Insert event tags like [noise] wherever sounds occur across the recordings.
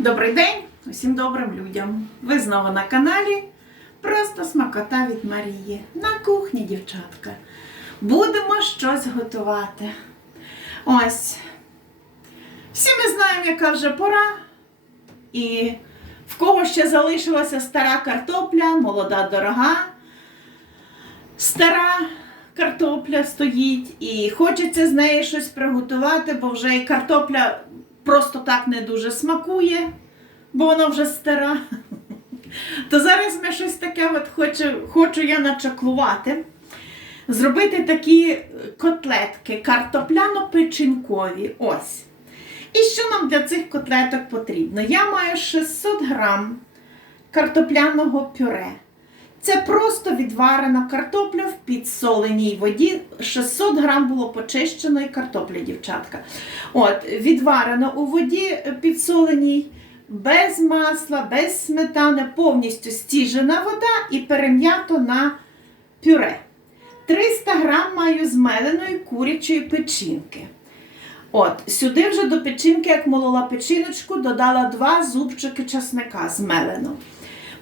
Добрий день усім добрим людям. Ви знову на каналі Просто смакота від Марії. На кухні, дівчатка. Будемо щось готувати. Ось. Всі ми знаємо, яка вже пора. І в кого ще залишилася стара картопля, молода дорога. Стара картопля стоїть, і хочеться з неї щось приготувати, бо вже і картопля просто так не дуже смакує, бо вона вже стара. То зараз ми щось таке от хочу, хочу я начаклувати. Зробити такі котлетки картопляно-печінкові. Ось. І що нам для цих котлеток потрібно? Я маю 600 грам картопляного пюре. Це просто відварена картопля в підсоленій воді. 600 грам було почищеної картоплі, дівчатка. От, відварено у воді підсоленій, без масла, без сметани, повністю стіжена вода і перем'ято на пюре. 300 грам маю змеленої курячої печінки. От, сюди вже до печінки, як молола печіночку, додала 2 зубчики часника змеленого.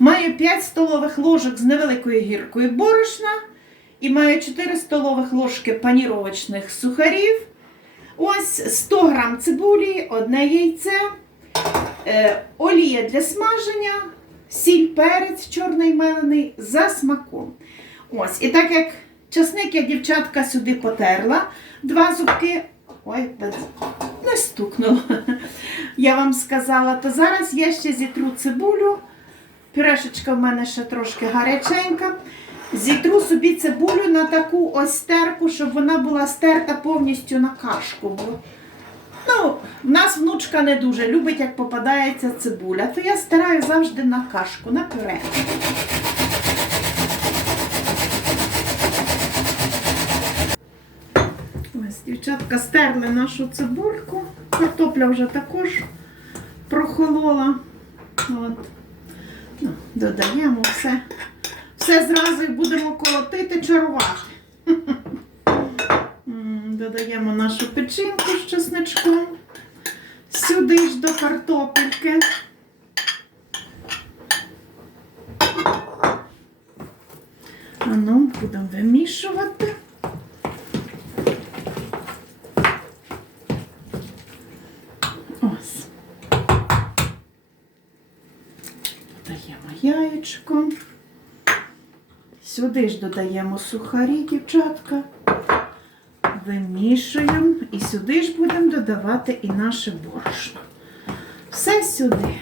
Маю 5 столових ложок з невеликою гіркою борошна і маю 4 столових ложки паніровочних сухарів. Ось 100 грам цибулі, одне яйце, е, олія для смаження, сіль, перець чорний мелений за смаком. Ось, і так як часник я дівчатка сюди потерла, два зубки. Ой, не стукнуло. [laughs] Я вам сказала, то зараз я ще зітру цибулю. Пюрешечка в мене ще трошки гаряченька. Зітру собі цибулю на таку ось стерку, щоб вона була стерта повністю на кашку. Ну, в нас внучка не дуже любить, як попадається цибуля, то я стараю завжди на кашку, на пюре. Ось, дівчатка, стерли нашу цибульку. Картопля вже також прохолола. От. Додаємо все. Все зразу і будемо колотити, чарувати. Додаємо нашу печінку з чесничком. Сюди ж до картопельки. А ну, будемо вимішувати. Ось. Додаємо яєчко. Сюди ж додаємо сухарі, дівчатка. Вимішуємо і сюди ж будемо додавати і наше борошно. Все сюди.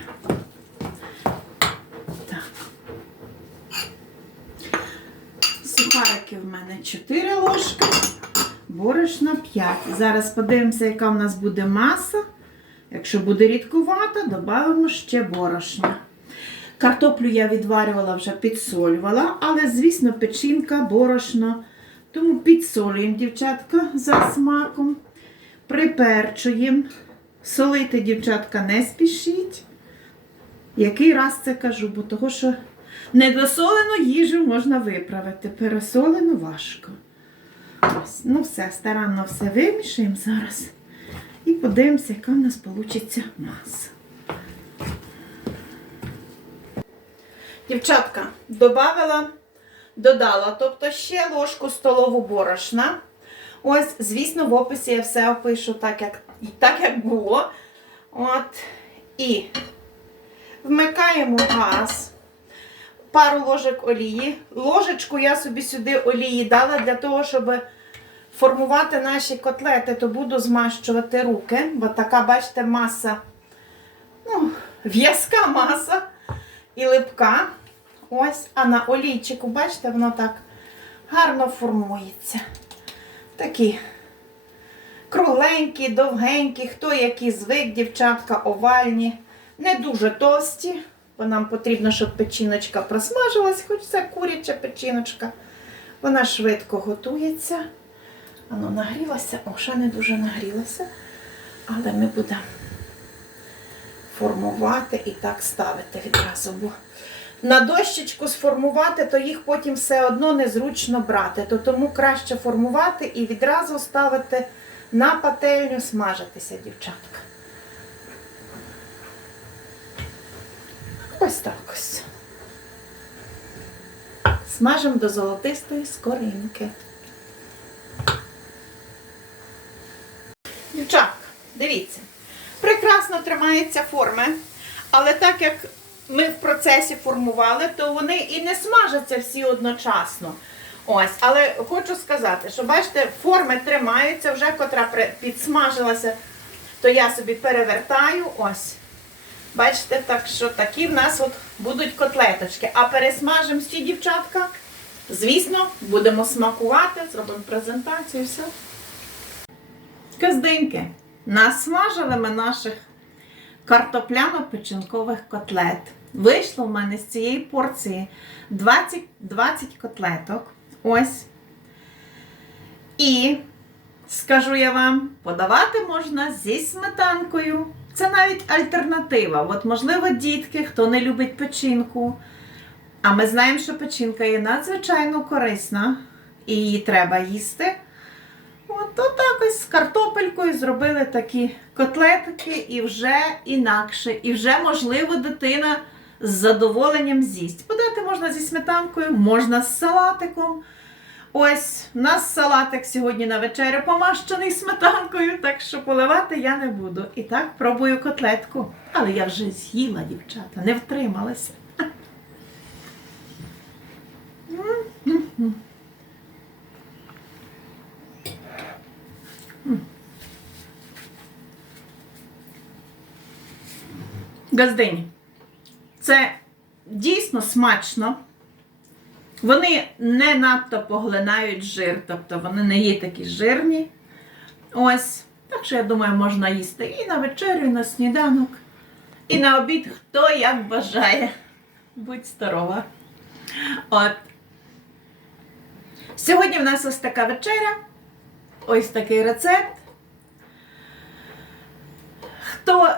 Так. Сухарики в мене 4 ложки, борошна 5. Зараз подивимося, яка в нас буде маса. Якщо буде рідкувата, додамо ще борошна. Картоплю я відварювала, вже підсолювала, але, звісно, печінка, борошно. Тому підсолюємо, дівчатка, за смаком. Приперчуємо. Солити, дівчатка, не спішіть. Який раз це кажу, бо того, що недосолену їжу можна виправити. Пересолену важко. Ось, ну все, старанно все вимішуємо зараз. І подивимося, яка в нас вийде маса. Дівчатка, додала, додала, тобто ще ложку столову борошна. Ось, звісно, в описі я все опишу так, як, так, як було. От. І вмикаємо газ, пару ложок олії. Ложечку я собі сюди олії дала для того, щоб формувати наші котлети, то буду змащувати руки, бо така, бачите, маса, ну, в'язка маса і липка. Ось, а на олійчику, бачите, воно так гарно формується. Такі кругленькі, довгенькі, хто який звик, дівчатка, овальні, не дуже товсті, бо нам потрібно, щоб печіночка просмажилась, хоч це куряча печіночка. Вона швидко готується. Воно нагрілося, о, ще не дуже нагрілося, але ми будемо формувати і так ставити відразу. Бо на дощечку сформувати, то їх потім все одно незручно брати. То тому краще формувати і відразу ставити на пательню смажитися, дівчатка. Ось так ось. Смажемо до золотистої скоринки. Дівчатка, дивіться, прекрасно тримаються форми, але так як ми в процесі формували, то вони і не смажаться всі одночасно. Ось, але хочу сказати, що бачите, форми тримаються, вже котра підсмажилася, то я собі перевертаю. Ось. Бачите, так що такі в нас от будуть котлеточки. А пересмажимо всі дівчатка. Звісно, будемо смакувати, зробимо презентацію все. Каздинки. Насмажили ми наших картопляно-печінкових котлет. Вийшло в мене з цієї порції 20, 20 котлеток. Ось. І скажу я вам, подавати можна зі сметанкою. Це навіть альтернатива. От, можливо, дітки, хто не любить печінку. А ми знаємо, що печінка є надзвичайно корисна і її треба їсти. От так ось з картопелькою зробили такі котлетки і вже інакше. І вже, можливо, дитина з задоволенням з'їсть. Подати можна зі сметанкою, можна з салатиком. Ось, у нас салатик сьогодні на вечерю помащений сметанкою, так що поливати я не буду. І так пробую котлетку. Але я вже з'їла, дівчата, не втрималася. Газдині. Це дійсно смачно. Вони не надто поглинають жир, тобто вони не є такі жирні. Ось. Так що, я думаю, можна їсти і на вечерю, і на сніданок, і на обід, хто як бажає. Будь здорова. От. Сьогодні в нас ось така вечеря. Ось такий рецепт. Хто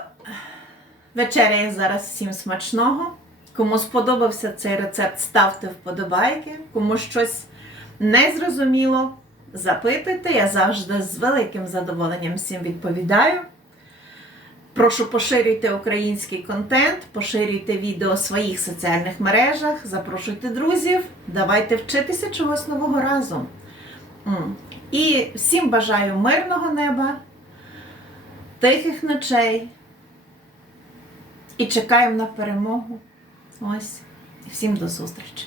вечеряє зараз всім смачного. Кому сподобався цей рецепт, ставте вподобайки. Кому щось не зрозуміло, запитуйте. Я завжди з великим задоволенням всім відповідаю. Прошу поширюйте український контент, поширюйте відео в своїх соціальних мережах, запрошуйте друзів, давайте вчитися чогось нового разом. І всім бажаю мирного неба, тихих ночей. І чекаємо на перемогу. Ось. Всім до зустрічі!